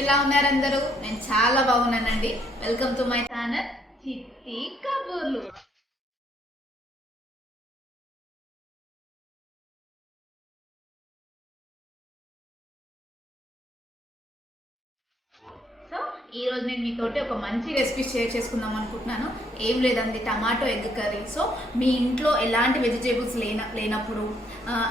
ఎలా ఉన్నారు అందరూ? నేను చాలా బాగున్నానండి. వెల్కమ్ టు మై ఛానల్ చిట్టి కబుర్లు. సో ఈరోజు నేను మీతోటి ఒక మంచి రెసిపీ షేర్ చేసుకుందాం అనుకుంటున్నాను. ఏం లేదండి, టమాటో ఎగ్ కర్రీ. సో మీ ఇంట్లో ఎలాంటి వెజిటేబుల్స్ లేనప్పుడు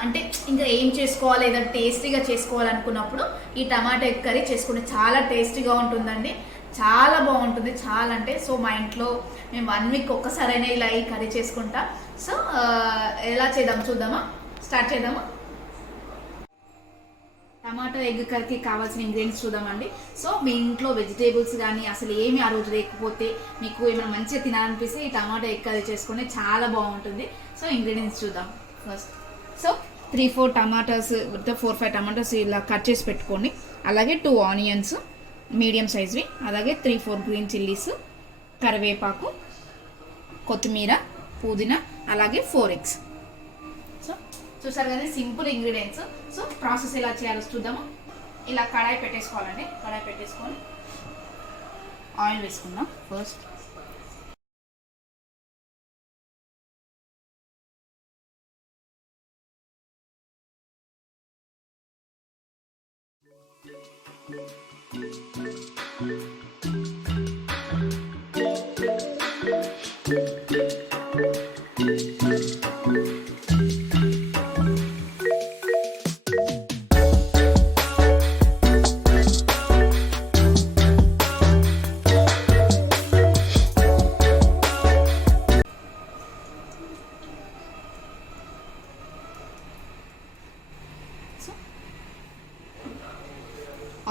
అంటే ఇంకా ఏం చేసుకోవాలి, ఏదైనా టేస్టీగా చేసుకోవాలనుకున్నప్పుడు ఈ టమాటో ఎగ్ కర్రీ చేసుకుంటే చాలా టేస్టీగా ఉంటుందండి. చాలా బాగుంటుంది, చాలా అంటే. సో మా ఇంట్లో మేము 1 వీక్ ఒక్కసారైనా ఇలా ఈ కర్రీ చేసుకుంటాం. సో ఎలా చేద్దాం చూద్దామా, స్టార్ట్ చేద్దామా. టమాటో ఎగ్ కర్రీకి కావాల్సిన ఇంగ్రీడియంట్స్ చూద్దామండి. సో మీ ఇంట్లో వెజిటేబుల్స్ కానీ అసలు ఏమి ఆ రోజు లేకపోతే మీకు ఏమైనా మంచిగా తినాలనిపిస్తే ఈ టమాటో ఎగ్ కర్రీ చేసుకుని చాలా బాగుంటుంది. సో ఇంగ్రీడియంట్స్ చూద్దాం ఫస్ట్. సో 3-4 టమాటాస్, 4-5 టమాటాస్ ఇలా కట్ చేసి పెట్టుకోండి. అలాగే 2 ఆనియన్స్ మీడియం సైజ్వి, అలాగే 3-4 గ్రీన్ చిల్లీస్, కరివేపాకు, కొత్తిమీర, పుదీనా, అలాగే 4 eggs. సో చూసారు కదా, సింపుల్ ఇంగ్రీడియంట్స్. సో ప్రాసెస్ ఎలా చేయాలో చూద్దాము. ఇలా కడాయి పెట్టేసుకోవాలండి. కడాయి పెట్టేసుకొని ఆయిల్ వేసుకుందాం ఫస్ట్.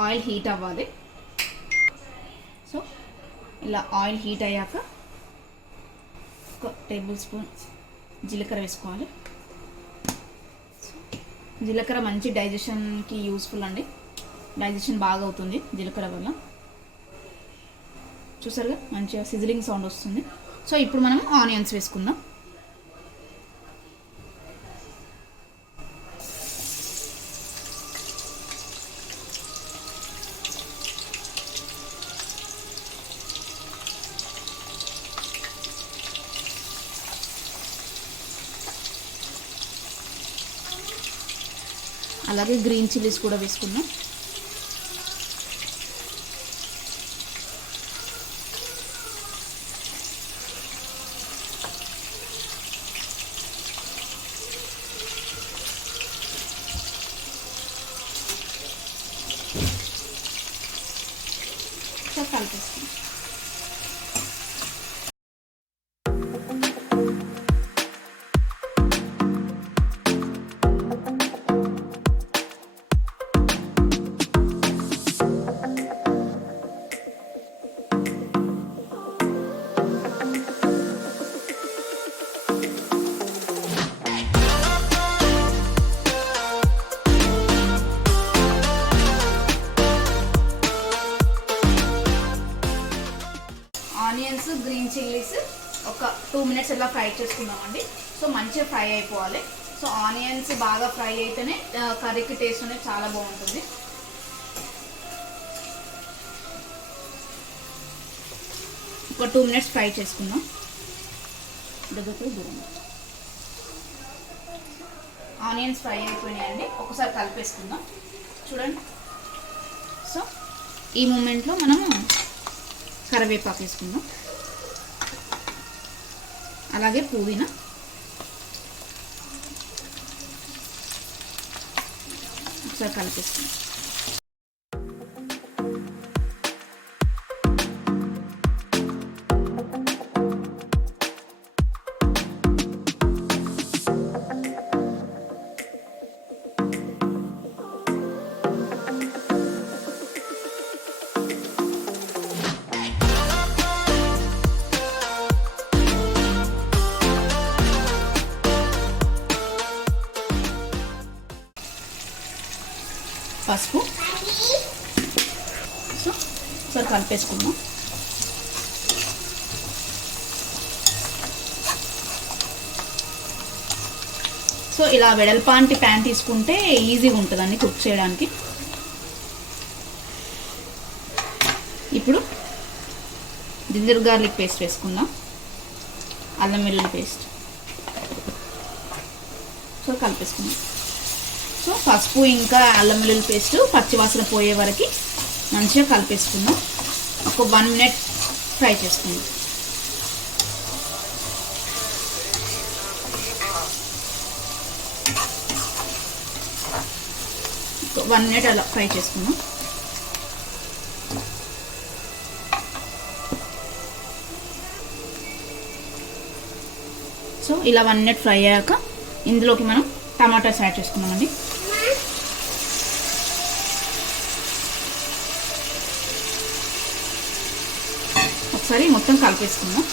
ఆయిల్ హీట్ అవ్వాలి. సో ఇలా ఆయిల్ హీట్ అయ్యాక 1 టేబుల్ స్పూన్ జీలకర్ర వేసుకోవాలి. జీలకర్ర మంచి డైజెషన్కి యూస్ఫుల్ అండి. డైజెషన్ బాగా అవుతుంది జీలకర్ర వల్ల. చూసారుగా మంచిగా సిజిలింగ్ సౌండ్ వస్తుంది. సో ఇప్పుడు మనం ఆనియన్స్ వేసుకుందాం. అలాగే గ్రీన్ చిల్లీస్ కూడా వేసుకుందాం. కలిపేసుకుందాం. ఆనియన్స్, గ్రీన్ చిల్లీస్ ఒక 2 minutes ఇలా ఫ్రై చేసుకుందామండి. సో మంచిగా ఫ్రై అయిపోవాలి. సో ఆనియన్స్ బాగా ఫ్రై అయితేనే కర్రీకి టేస్ట్ అనేది చాలా బాగుంటుంది. ఒక 2 minutes ఫ్రై చేసుకుందాం. దూరం ఆనియన్స్ ఫ్రై అయిపోయినాయండి. ఒకసారి కలిపేసుకుందాం. చూడండి. సో ఈ మూమెంట్లో మనము కరివేపాకు వేసుకుందాం. అలాగే పుదీనా, ఒకసారి కలిపేసుకుందాం. పసుపు, సో ఒకసారి కలిపేసుకుందాం. సో ఇలా వెడల్పాంటి ప్యాన్ తీసుకుంటే ఈజీగా ఉంటుందండి కుక్ చేయడానికి. ఇప్పుడు జింజర్ గార్లిక్ పేస్ట్ వేసుకుందాం, అల్లం వెల్లుల్లి పేస్ట్. సో కలిపేసుకుందాం. సో పసుపు ఇంకా అల్లం వెల్లుల్లి పేస్ట్ పచ్చివాసన పోయే వరకు మంచిగా కలిపేసుకుందాం. ఒక 1 మినిట్ ఫ్రై చేసుకుందాం. 1 మినిట్ అలా ఫ్రై చేసుకుందాం. సో ఇలా 1 మినిట్ ఫ్రై అయ్యాక ఇందులోకి మనం టమాటాస్ యాడ్ చేసుకుందామండి. ఒకసారి మొత్తం కలిపేసుకుందాం.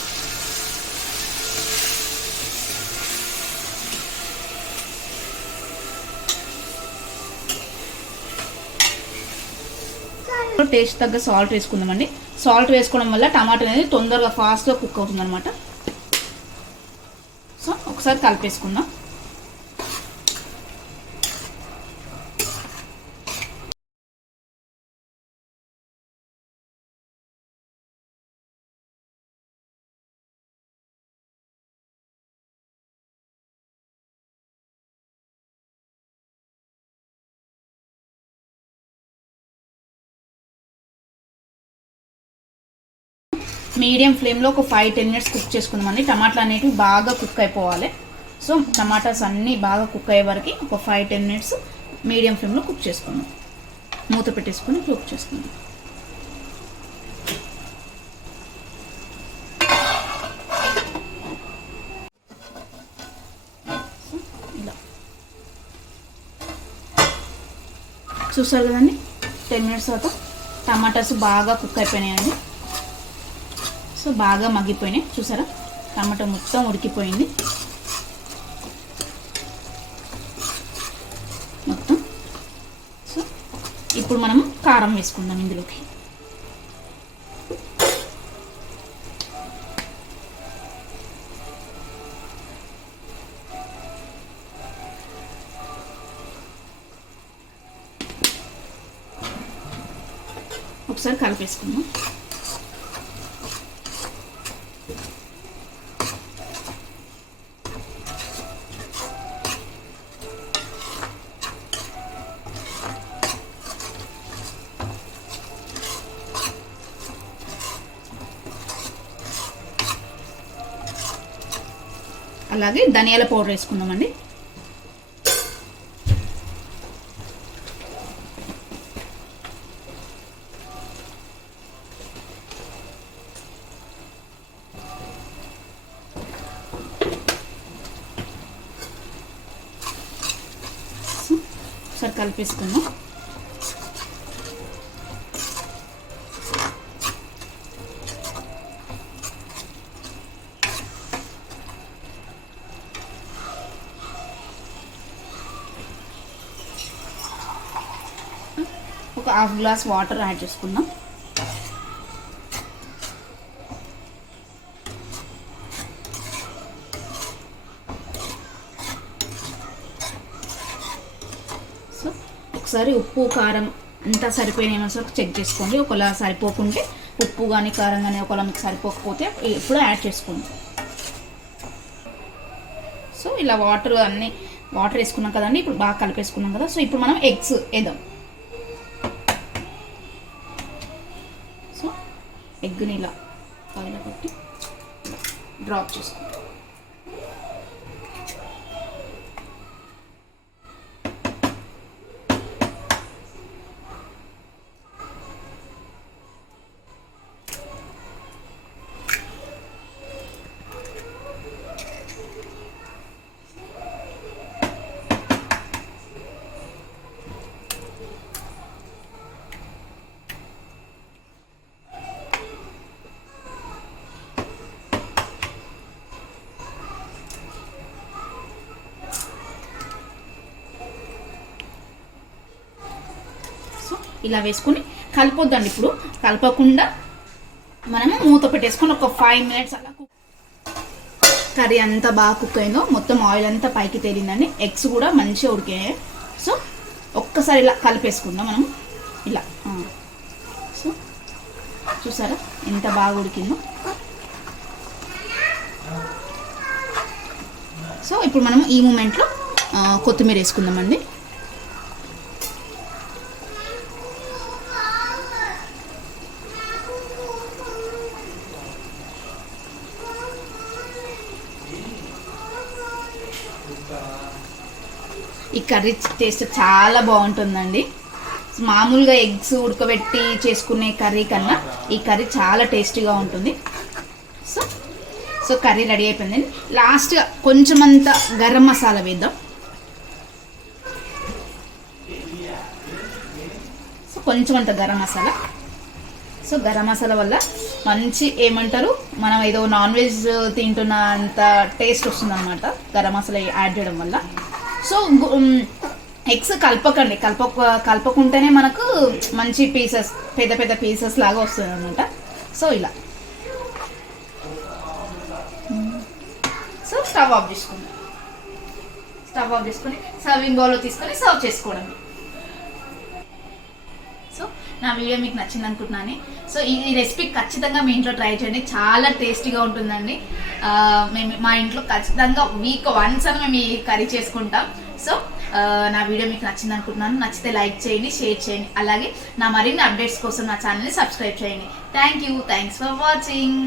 టేస్ట్ తగ్గ సాల్ట్ వేసుకుందామండి. సాల్ట్ వేసుకోవడం వల్ల టమాటా అనేది తొందరగా ఫాస్ట్గా కుక్ అవుతుంది అనమాట. సో ఒకసారి కలిపేసుకుందాం. మీడియం ఫ్లేమ్లో ఒక 5-10 మినిట్స్ కుక్ చేసుకుందామండి. టమాటాలు అనేవి బాగా కుక్ అయిపోవాలి. సో టమాటాస్ అన్నీ బాగా కుక్ అయ్యే వరకు ఒక 5-10 మినిట్స్ మీడియం ఫ్లేమ్లో కుక్ చేసుకుందాం. మూత పెట్టేసుకొని కుక్ చేసుకుందాం. ఇలా చూసారు కదండి, 10 మినిట్స్ తర్వాత టమాటాస్ బాగా కుక్ అయిపోయినాయండి. సో బాగా మగ్గిపోయినాయి. చూసారా, టమాటా మొత్తం ఉడికిపోయింది మొత్తం. సో ఇప్పుడు మనం కారం వేసుకుందాం ఇందులోకి. ఒకసారి కలిపేసుకుందాం. అలాగే ధనియాల పౌడర్ వేసుకుందామండి. ఒకసారి కలిపేసుకుందాం. ఒక 1/2 గ్లాస్ వాటర్ యాడ్ చేసుకుందాం. సో ఒకసారి ఉప్పు కారం అంతా సరిపోయిన చెక్ చేసుకోండి. ఒకలా సరిపోకుంటే ఉప్పు కానీ కారం కానీ ఒకలా మీకు సరిపోకపోతే ఇప్పుడు యాడ్ చేసుకోండి. సో ఇలా వాటర్ వేసుకున్నాం కదండి. ఇప్పుడు బాగా కలిపేసుకున్నాం కదా. సో ఇప్పుడు మనం ఎగ్స్ వేద్దాం. సో ఎగ్ని ఇలా ఆయిల్ పెట్టి డ్రాప్ చేసుకుంటాం. ఇలా వేసుకుని కలిపొద్దండి. ఇప్పుడు కలపకుండా మనము మూత పెట్టేసుకొని ఒక 5 మినిట్స్ అలా కర్రీ అంతా బాగా కుక్ అయిందో మొత్తం ఆయిల్ అంతా పైకి తేలిందండి. ఎగ్స్ కూడా మంచిగా ఉడికాయి. సో ఒక్కసారి ఇలా కలిపేసుకుందాం మనం ఇలా. సో చూసారా ఎంత బాగా ఉడికిందో. సో ఇప్పుడు మనం ఈ మూమెంట్లో కొత్తిమీర వేసుకుందామండి. ఈ కర్రీ టేస్ట్ చాలా బాగుంటుందండి. మామూలుగా ఎగ్స్ ఉడకబెట్టి చేసుకునే కర్రీ కన్నా ఈ కర్రీ చాలా టేస్టీగా ఉంటుంది. సో కర్రీ రెడీ అయిపోయిందండి. లాస్ట్గా కొంచెం అంత గరం మసాలా వేద్దాం. సో కొంచెం అంత గరం మసాలా. సో గరం మసాలా వల్ల మంచి ఏమంటారు, మనం ఏదో నాన్ వెజ్ తింటున్న అంత టేస్ట్ వస్తుంది అనమాట గరం మసాలా యాడ్ చేయడం వల్ల. సో ఎగ్స్ కలపకుంటేనే మనకు మంచి పీసెస్, పెద్ద పెద్ద పీసెస్ లాగా వస్తుంది అనమాట. సో ఇలా సో స్టవ్ ఆఫ్ చేసుకుని సర్వింగ్ బౌల్లో తీసుకొని సర్వ్ చేసుకోవడం. సో నా వీడియో మీకు నచ్చింది అనుకుంటున్నాను. సో ఈ రెసిపీ ఖచ్చితంగా మీ ఇంట్లో ట్రై చేయండి, చాలా టేస్టీగా ఉంటుందండి. మేము మా ఇంట్లో ఖచ్చితంగా వీక్ వన్స్ అని మేము ఈ కర్రీ చేసుకుంటాం. సో నా వీడియో మీకు నచ్చింది అనుకుంటున్నాను. నచ్చితే లైక్ చేయండి, షేర్ చేయండి, అలాగే నా మరిన్ని అప్డేట్స్ కోసం నా ఛానల్ని సబ్స్క్రైబ్ చేయండి. Thanks for watching.